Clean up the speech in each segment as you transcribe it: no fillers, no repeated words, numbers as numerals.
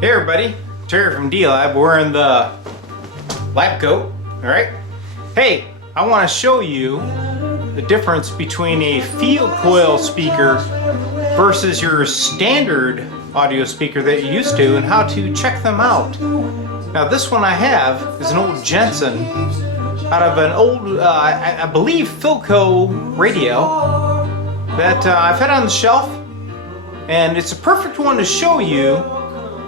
Hey everybody, Terry from D-Lab. We're in the lab coat, alright? Hey, I want to show you the difference between a field coil speaker versus your standard audio speaker that you're used to and how to check them out. Now this one I have is an old Jensen out of an old, I believe Philco radio that I've had on the shelf, and it's a perfect one to show you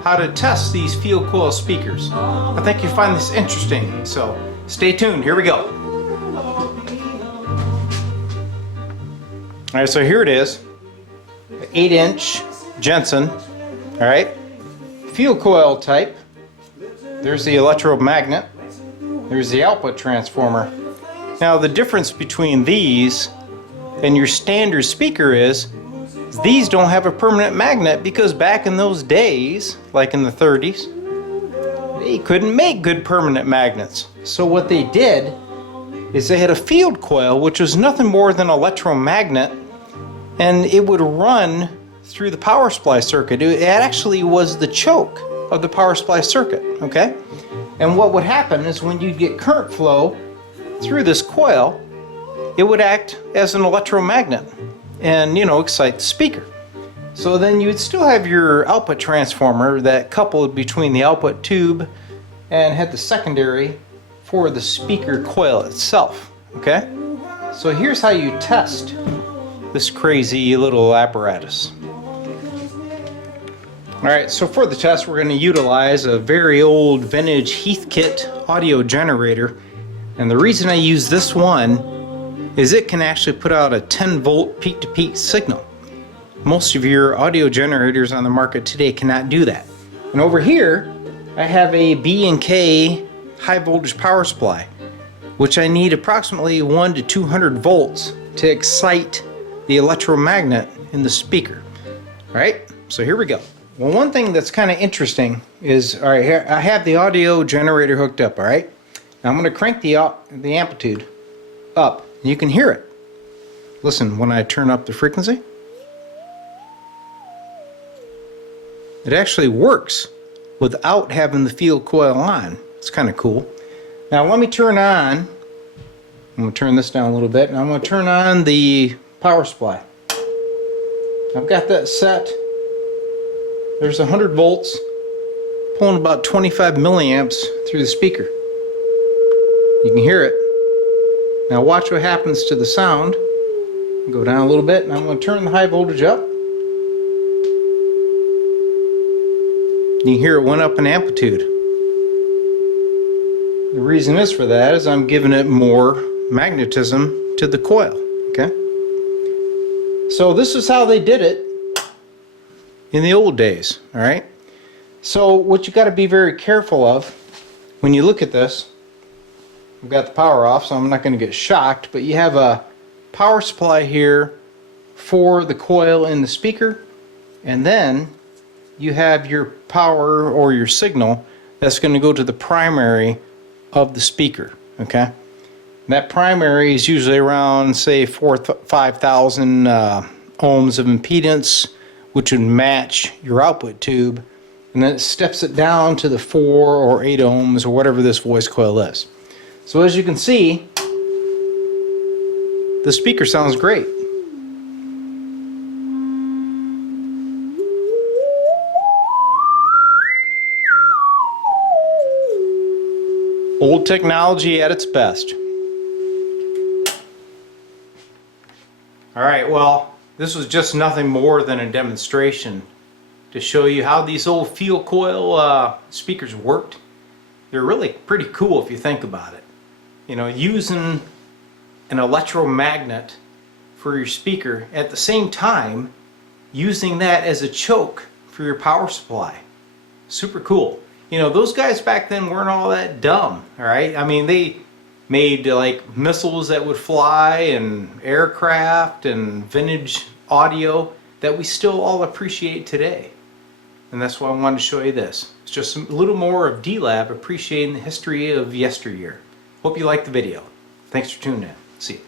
how to test these field coil speakers. I think you find this interesting, so stay tuned. Here we go. Alright, so here it is. 8-inch Jensen. Alright. Field coil type. There's the electromagnet. There's the output transformer. Now the difference between these and your standard speaker is these don't have a permanent magnet because back in those days, like in the 30s, they couldn't make good permanent magnets. So what they did is they had a field coil, which was nothing more than an electromagnet, and it would run through the power supply circuit. It actually was the choke of the power supply circuit, okay? And what would happen is when you get current flow through this coil, it would act as an electromagnet and, excite the speaker. So then you would still have your output transformer that coupled between the output tube and had the secondary for the speaker coil itself, okay? So here's how you test this crazy little apparatus. Alright, so for the test we're going to utilize a very old vintage Heathkit audio generator, and the reason I use this one is it can actually put out a 10-volt peak-to-peak signal. Most of your audio generators on the market today cannot do that. And over here I have a B&K high voltage power supply, which I need approximately 1 to 200 volts to excite the electromagnet in the speaker. Alright, so here we go. Well, one thing that's kind of interesting is, alright, here I have the audio generator hooked up, alright? Now I'm going to crank the amplitude up. You can hear it. Listen, when I turn up the frequency, it actually works without having the field coil on. It's kind of cool. Now let me turn on, I'm going to turn this down a little bit, and I'm going to turn on the power supply. I've got that set. There's 100 volts pulling about 25 milliamps through the speaker. You can hear it. Now watch what happens to the sound. Go down a little bit, and I'm going to turn the high voltage up. You can hear it went up in amplitude. The reason is for that is I'm giving it more magnetism to the coil. Okay? So this is how they did it in the old days. Alright? So what you got to be very careful of when you look at this, I've got the power off, so I'm not going to get shocked, but you have a power supply here for the coil in the speaker, and then you have your power or your signal that's going to go to the primary of the speaker. Okay, and that primary is usually around, say, 5,000 ohms of impedance, which would match your output tube, and then it steps it down to the 4 or 8 ohms or whatever this voice coil is. So as you can see, the speaker sounds great. Old technology at its best. Alright, well, this was just nothing more than a demonstration to show you how these old field coil speakers worked. They're really pretty cool if you think about it. Using an electromagnet for your speaker, at the same time using that as a choke for your power supply. Super cool. Those guys back then weren't all that dumb, alright? I mean, they made like missiles that would fly and aircraft and vintage audio that we still all appreciate today. And that's why I wanted to show you this. It's just a little more of D-Lab appreciating the history of yesteryear. Hope you liked the video. Thanks for tuning in. See you.